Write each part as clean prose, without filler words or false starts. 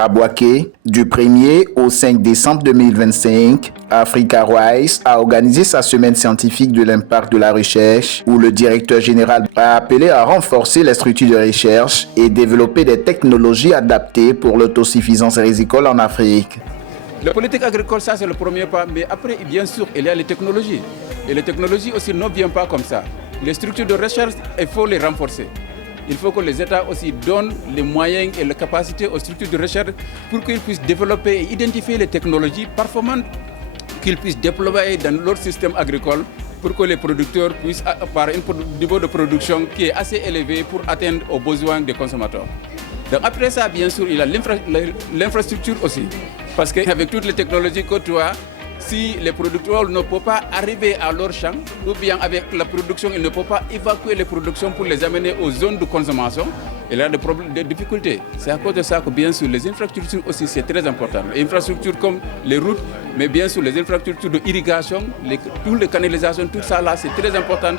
À Bouaké, du 1er au 5 décembre 2025, Africa Rice a organisé sa semaine scientifique de l'impact de la recherche où le directeur général a appelé à renforcer les structures de recherche et développer des technologies adaptées pour l'autosuffisance agricole en Afrique. La politique agricole, ça c'est le premier pas, mais après, bien sûr, il y a les technologies. Et les technologies aussi ne viennent pas comme ça. Les structures de recherche, il faut les renforcer. Il faut que les États aussi donnent les moyens et les capacités aux structures de recherche pour qu'ils puissent développer et identifier les technologies performantes qu'ils puissent déployer dans leur système agricole pour que les producteurs puissent avoir un niveau de production qui est assez élevé pour atteindre aux besoins des consommateurs. Donc après ça, bien sûr, il y a l'infrastructure aussi. Parce qu'avec toutes les technologies que tu as, si les producteurs ne peuvent pas arriver à leur champ, ou bien avec la production, ils ne peuvent pas évacuer les productions pour les amener aux zones de consommation, il y a des problèmes, des difficultés. C'est à cause de ça que, bien sûr, les infrastructures aussi, c'est très important. Les infrastructures comme les routes, mais bien sûr, les infrastructures d'irrigation, toutes les canalisations, tout ça là, c'est très important.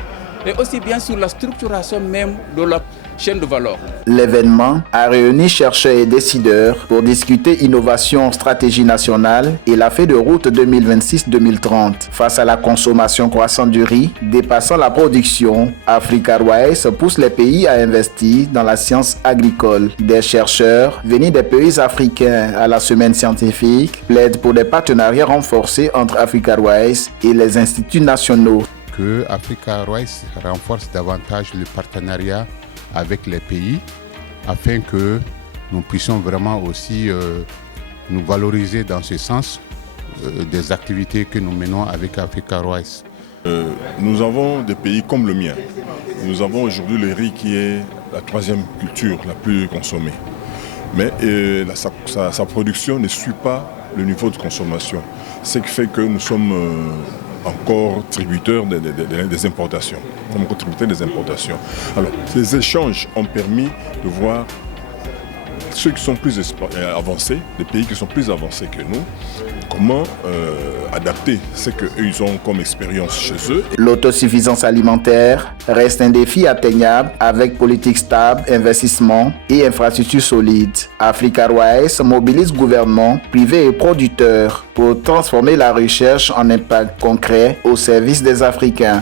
Et aussi, bien sûr, la structuration même de la chaîne de valeur. L'événement a réuni chercheurs et décideurs pour discuter innovation, stratégie nationale et la feuille de route 2026-2030. Face à la consommation croissante du riz, dépassant la production, Africa Rice pousse les pays à investir dans la science agricole. Des chercheurs venus des pays africains à la semaine scientifique plaident pour des partenariats renforcés entre Africa Rice et les instituts nationaux. Que Africa Rice renforce davantage le partenariat avec les pays afin que nous puissions vraiment aussi nous valoriser dans ce sens des activités que nous menons avec Africa Rice. Nous avons des pays comme le mien. Nous avons aujourd'hui le riz qui est la troisième culture la plus consommée. Mais sa production ne suit pas le niveau de consommation. Ce qui fait que nous sommes encore tributaires des importations. Alors, ces échanges ont permis de voir ceux qui sont plus avancés, les pays qui sont plus avancés que nous, comment adapter ce qu'ils ont comme expérience chez eux. L'autosuffisance alimentaire reste un défi atteignable avec politique stable, investissement et infrastructures solides. Africa Rice mobilise gouvernements, privés et producteurs pour transformer la recherche en impact concret au service des Africains.